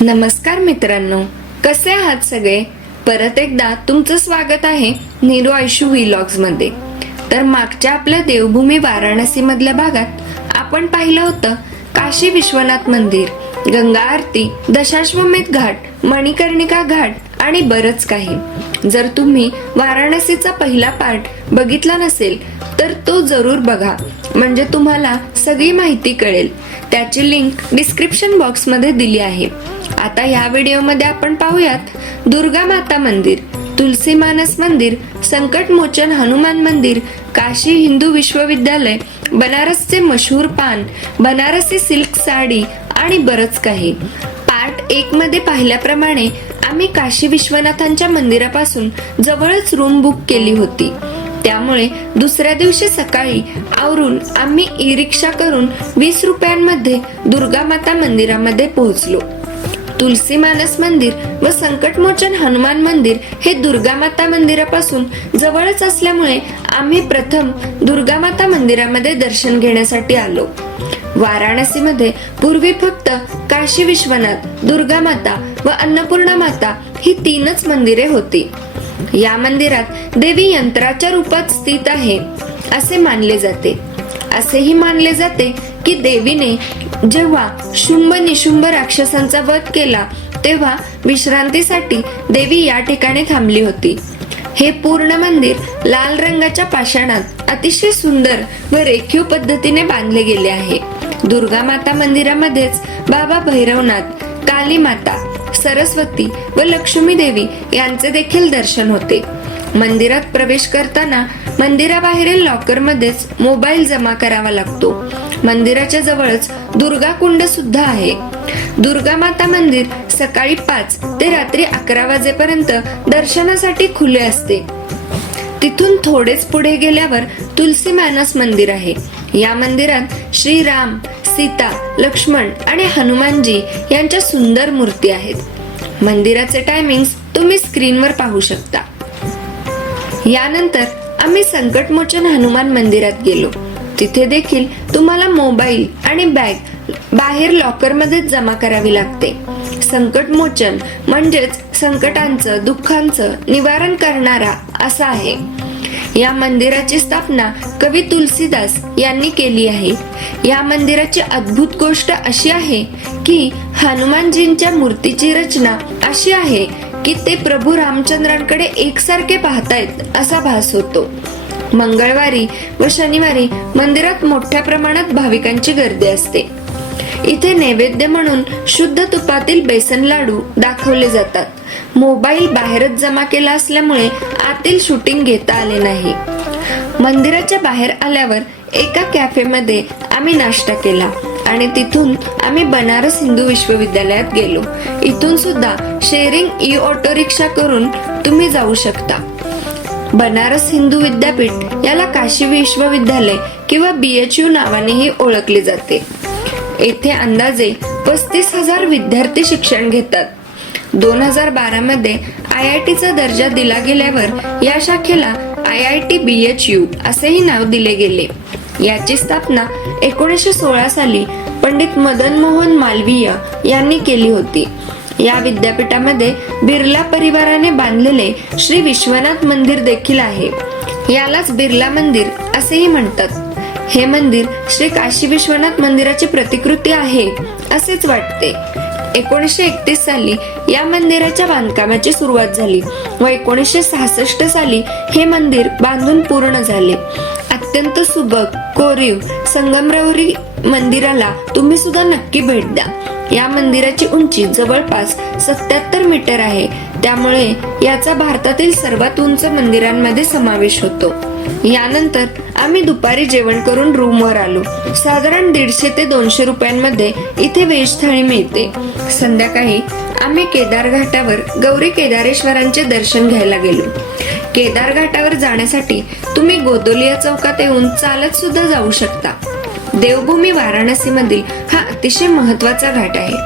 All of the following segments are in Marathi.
नमस्कार मित्रांनो, कसे आहात सगळे? परत एकदा तुमचं स्वागत आहे नीरू आयशू व्लॉग्स मध्ये. तर मागच्या आपल्या देवभूमी वाराणसी मधल्या भागात आपण पाहिलं होतं काशी विश्वनाथ मंदिर, गंगा आरती, दशाश्वमेध घाट, मणिकर्णिका घाट आणि बरंच काही. जर तुम्ही वाराणसीचा पहिला पार्ट बघितला नसेल तर तो जरूर बघा, म्हणजे तुम्हाला सगळी माहिती कळेल. त्याची लिंक डिस्क्रिप्शन बॉक्स मध्ये दिली आहे. आता या व्हिडिओ मध्ये आपण पाहूयात दुर्गा माता मंदिर, तुलसी मानस मंदिर, संकट मोचन हनुमान मंदिर, काशी हिंदू विश्वविद्यालय, बनारसचे मशहूर पान, बनारसी सिल्क साडी आणि बरंच काही. पार्ट 1 मध्ये पाहिल्याप्रमाणे आम्ही काशी विश्वनाथांच्या मंदिरापासून जवळच रूम बुक केली होती. त्यामुळे दुसऱ्या दिवशी सकाळी आवरून आम्ही ई रिक्षा करून 20 रुपयांमध्ये दुर्गा माता मंदिरामध्ये पोहोचलो. तुलसी मानस मंदिर व संकटमोचन हनुमान मंदिर हे दुर्गा माता मंदिरापासून जवळच असल्यामुळे आम्ही प्रथम दुर्गा माता मंदिरामध्ये दर्शन घेण्यासाठी आलो. वाराणसीमध्ये पूर्वी फक्त काशी विश्वनाथ, दुर्गा माता व अन्नपूर्णा माता ही 3च मंदिरे होती. या मंदिरात देवी यंत्राच्या रूपात स्थित आहे असे मानले जाते. असेही मानले जाते की देवीने जेव्हा शुंभ निशुंभ राक्षसांचा वध केला तेव्हा विश्रांतीसाठी देवी या ठिकाणी थांबली होती. हे पूर्ण मंदिर लाल रंगाच्या पाषाणात अतिशय सुंदर व रेखीव पद्धतीने बांधले गेले आहे. दुर्गा माता मंदिरामध्येच बाबा भैरवनाथ, काली माता, सरस्वती व लक्ष्मी देवी यांचे देखील दर्शन होते. मंदिरात प्रवेश करताना मंदिराबाहेरील लॉकर मध्येच मोबाईल जमा करावा लागतो. मंदिराच्या जवळच दुर्गा कुंड सुद्धा आहे. दुर्गा माता मंदिर सकाळी 5 ते रात्री 11 वाजेपर्यंत दर्शनासाठी खुले असते. तिथून थोडेच पुढे गेल्यावर तुलसी मानस मंदिर आहे. या मंदिरात श्रीराम, सीता, लक्ष्मण आणि हनुमानजी यांच्या सुंदर मूर्ती आहेत. मंदिराचे टायमिंग्स तुम्ही स्क्रीनवर पाहू शकता. यानंतर आम्ही संकटमोचन हनुमान मंदिरात गेलो. तिथे देखील तुम्हाला मोबाईल आणि बॅग बाहेर लॉकर मध्ये जमा करावी लागते. संकटमोचन म्हणजेच संकटांचं, दुःखांचं निवारण करणारा असा आहे. या मंदिराची स्थापना कवी तुलसीदास यांनी केली आहे. या मंदिराची अद्भुत गोष्ट अशी आहे की हनुमानजींच्या मूर्तीची रचना अशी आहे की ते प्रभू रामचंद्रांकडे एकसारखे पाहतायत असा भास होतो. मंगळवारी व शनिवारी मंदिरात मोठ्या प्रमाणात भाविकांची गर्दी असते. इथे नैवेद्य म्हणून शुद्ध तुपातील बेसन लाडू दाखवले जातात. मोबाईल बाहेरच जमा केला असल्यामुळे आतील शूटिंग घेता आले नाही. मंदिराच्या बाहेर आल्यावर एका कॅफेमध्ये आम्ही नाश्ता केला आणि तिथून आम्ही बनारस हिंदू विश्वविद्यालयात गेलो. इथून सुद्धा शेअरिंग ई ऑटो रिक्षा करून तुम्ही जाऊ शकता. बनारस हिंदू विद्यापीठ याला काशी विश्वविद्यालय किंवा BHU नावानेही ओळखले जाते. येथे अंदाजे 35,000 विद्यार्थी शिक्षण घेतात. 2012 मध्ये IIT दर्जा दिला गेल्यावर या शाखेला IIT BHU असेही नाव दिले गेले. याची स्थापना 1916 साली पंडित मदन मोहन मालवीय यांनी केली होती. या विद्यापीठामध्ये बिर्ला परिवाराने बांधलेले श्री विश्वनाथ मंदिर देखील आहे. यालाच बिर्ला मंदिर असेही म्हणतात. हे मंदिर श्री काशी विश्वनाथ मंदिराची प्रतिकृती आहे असेच वाटते. 1931 साली या मंदिराच्या बांधकामाची सुरुवात झाली व 1966 साली हे मंदिर बांधून पूर्ण झाले. अत्यंत सुबक, कोरीव, संगमरवरी मंदिराला तुम्ही सुद्धा नक्की भेट द्या. या मंदिराची उंची जवळपास 77 मीटर आहे. त्यामुळे याचा भारतातील सर्वात उंच मंदिरांमध्ये समावेश होतो. यानंतर आम्ही दुपारी जेवण करून रूमवर आलो. साधारण 150 ते 200 रुपयांमध्ये इथे व्हेज थाळी मिळते. संध्याकाळी आम्ही केदार घाटावर गौरी केदारेश्वरांचे दर्शन घ्यायला गेलो. केदार घाटावर जाण्यासाठी तुम्ही गोदोलिया चौकात येऊन चालत सुद्धा जाऊ शकता. देवभूमी वाराणसी मधील हा अतिशय महत्वाचा घाट आहे.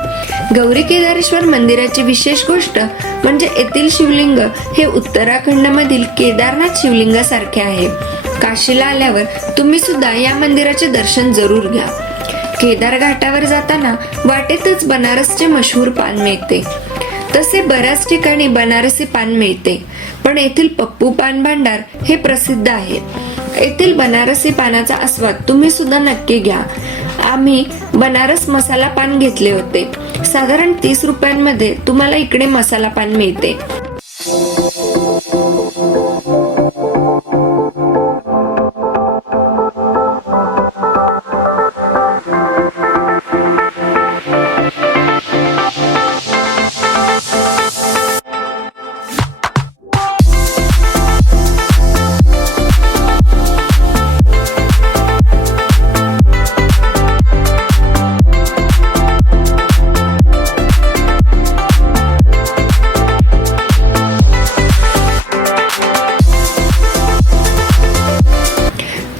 गौरी केदारेश्वर मंदिराची विशेष गोष्ट म्हणजे येथील शिवलिंग हे उत्तराखंड मधील केदारनाथ शिवलिंगासारखे आहे. काशीला आल्यावर तुम्ही सुद्धा या मंदिराचे दर्शन जरूर घ्या. केदार घाटावर जाताना वाटेतच बनारसचे मशहूर पान मिळते. तसे बऱ्याच ठिकाणी बनारसी पान मिळते, पण येथील पप्पू पान भांडार हे प्रसिद्ध आहे. येथील बनारसी पानाचा आस्वाद तुम्ही सुद्धा नक्की घ्या. आम्ही बनारस मसाला पान घेतले होते. साधारण 30 रुपयांमध्ये तुम्हाला इकडे मसाला पान मिळते.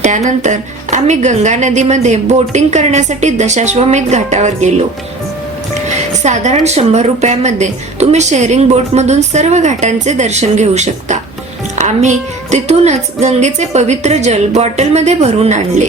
त्यानंतर आम्ही गंगा नदीमध्ये बोटिंग करण्यासाठी दशाश्वमेध घाटावर गेलो. साधारण 100 रुपयामध्ये तुम्ही शेअरिंग बोट मधून सर्व घाटांचे दर्शन घेऊ शकता. आम्ही तिथूनच गंगेचे पवित्र जल बॉटलमध्ये भरून आणले.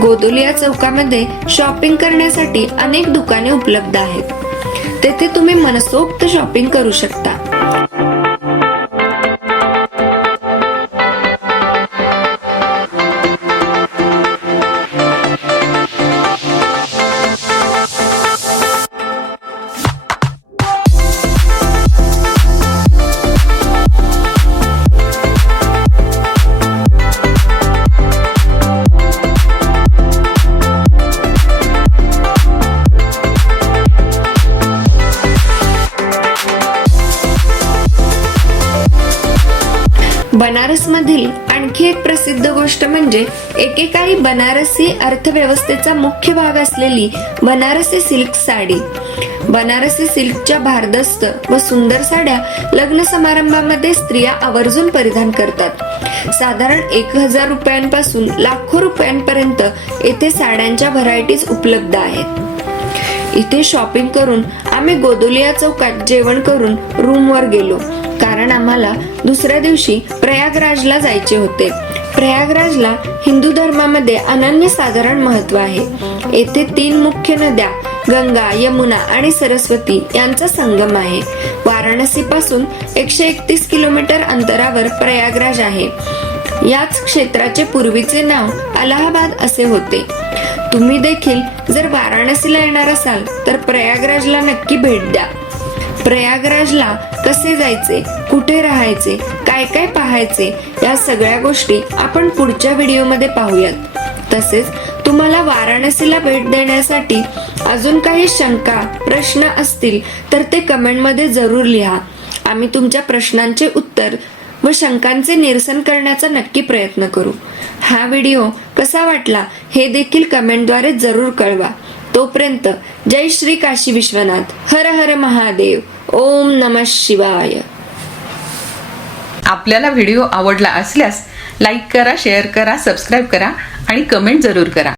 गोदोलिया चौकामध्ये शॉपिंग करण्यासाठी अनेक दुकाने उपलब्ध आहेत. तेथे तुम्ही मनसोक्त शॉपिंग करू शकता. बनारस मधील आणखी एक प्रसिद्ध गोष्ट म्हणजे एकेकाळी बनारसी अर्थव्यवस्थेचा मुख्य भाग असलेली बनारसी सिल्क साडी. बनारसी सिल्कच्या भारदस्त व सुंदर साड्या लग्न समारंभामध्ये स्त्रिया आवर्जून परिधान करतात. साधारण 1000 रुपयांपासून लाखो रुपयांपर्यंत येथे साड्यांच्या व्हरायटीज उपलब्ध आहेत. इथे शॉपिंग करून आम्ही गोदोलिया चौकात जेवण करून रूमवर गेलो, कारण आम्हाला दुसऱ्या दिवशी प्रयागराजला जायचे होते. प्रयागराजला हिंदू धर्मामध्ये अनन्यसाधारण महत्व आहे. येथे 3 मुख्य नद्या गंगा, यमुना आणि सरस्वती यांचा संगम आहे. वाराणसी पासून 131 किलोमीटर अंतरावर प्रयागराज आहे. याच क्षेत्राचे पूर्वीचे नाव अलाहाबाद असे होते. तुम्ही देखील जर वाराणसीला येणार असाल तर प्रयागराजला नक्की भेट द्या. प्रयागराजला कसे जायचे, कुठे राहायचे, काय काय पाहायचे या सगळ्या गोष्टी आपण पुढच्या व्हिडिओमध्ये पाहूयात. तसेच तुम्हाला वाराणसीला भेट देण्यासाठी अजून काही शंका, प्रश्न असतील तर ते कमेंटमध्ये जरूर लिहा. आम्ही तुमच्या प्रश्नांचे उत्तर व शंकांचे निरसन करण्याचा नक्की प्रयत्न करू. हा व्हिडिओ कसा वाटला हे देखील कमेंटद्वारे जरूर कळवा. तोपर्यंत जय श्री काशी विश्वनाथ. हर हर महादेव. ओम नमः शिवाय. आपल्याला व्हिडिओ आवडला असल्यास लाईक करा, शेअर करा, सबस्क्राईब करा आणि कमेंट जरूर करा.